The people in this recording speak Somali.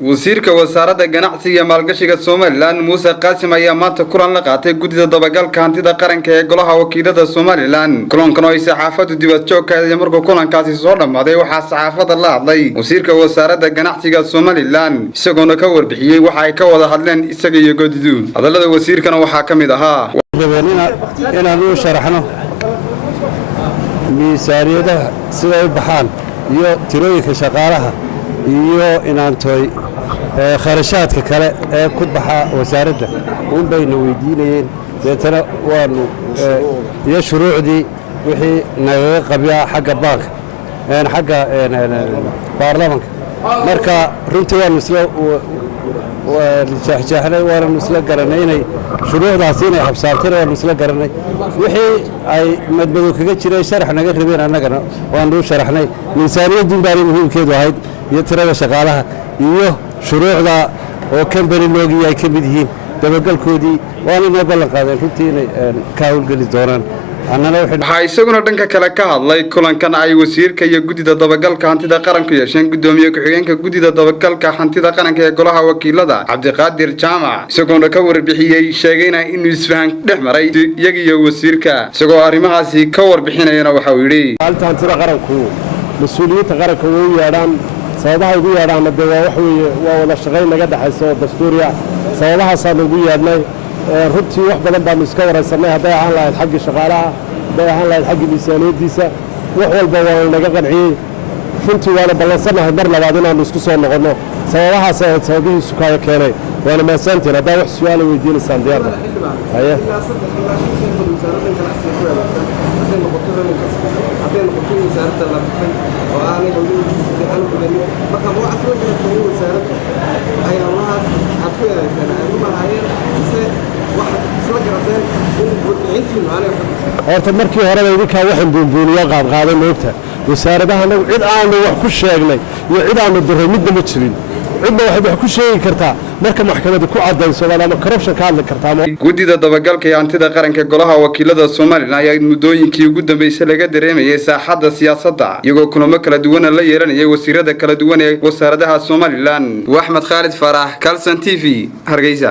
wasiirka wasaaradda ganacsiga iyo maalgashiga Soomaaliland Muuse Qaasim ayaa maanta kulan la qaatay gudida dabagalka hantida qaranka ee golaha wakiilada Soomaaliland. Kulankan oo ay saxaafadu dibad joog ka ah markuu kulankaasi soo dhamaaday waxaa saxaafada la hadlay wasiirka wasaaradda ganacsiga Soomaaliland isagoo ka warbixiyay waxa ay ka wada hadleen isaga iyo gudidu. Hadalada wasiirkana waxaa kamid ahaa inaan u sharaxno miisaaniyada sida ay baxaan iyo tirooyinka shaqaalaha iyo inaan toy kharashaadka kale ee ku baxa wasaaradda un bayna weydiinayeen deetana waanu iyo shuruucdii wixii naga qabyaa xagga baanka xagga baarlamaanka marka runtii waanu isla jeexjeexnay waanu isla garanay inay shuruucdaasi inay habsaabteen waanu isla garanay wixii ay madmadow kaga jireen sharax naga rabeen annagana waanu u sharaxnay miisaaniyaddiin baanay muhiimkeedu ahayd iyo tirada shaqaalaha iyo shuruucda oo company loogii ay ka mid yihiin dabagalkoodii waana inoo ballan qaadeen runtii inay ka hawlgeli doonaan waxaa isaguna dhanka kale ka hadlay kulankan ay wasiirka iyo gudida dabagalka hantida qaranku yeesheen gudoomiye ku-xigeenka gudida dabagalka hantida qaranka ee golaha wakiilada Cabdiqaadir Jaamac isagoona ka warbixiyay sheegayna inuu isfahan dhex maray iyaga iyo wasiirka isagoo arrimahaasi ka warbixinayna waxa uu yiri hantida qaranku mas'uuliyadda qaranka way yeedhaan sababaha ugu yeedhaan wax weeye waa wada shaqayn naga dhaxayso dastuuriya sababahaas aan ugu yeedhnay runtii wax badan baan iska waraysanay haday ahaan lahayd xagga shaqaalaha haday ahaan lahayd xagga miisaaniyadiisa wax walba waa naga qanciyay runtii waana ballansanahay mar labaad inaanu isku soo noqono sababahaas ay sababihiisu kaaga keenay waana maasantiin haddaa wax su'aala weydiinaysaan diyaarda haye horta markii horeba idinkaa waxaan buunbuuniya qaadqaaday moogta wasaaradaha anagu cid aanu wax ku sheegnay iyo cid aanu diray midna ma jirin cidna waxay wax ku sheegi kartaa marka maxkamadda ku cadayso ama corruption ka hadli kartaa gudida dabagalka ee hantida qaranka golaha wakiilada Soomaaliland ayaa muddooyinkii ugu dambeysay laga dareemayay saaxadda siyaasadda iyagoo kulamo kala duwan la yeelanayay wasiirada kala duwan ee wasaaradaha Soomaaliland. Axmed Khalid Farax, Kalsan TV, Hargeysa.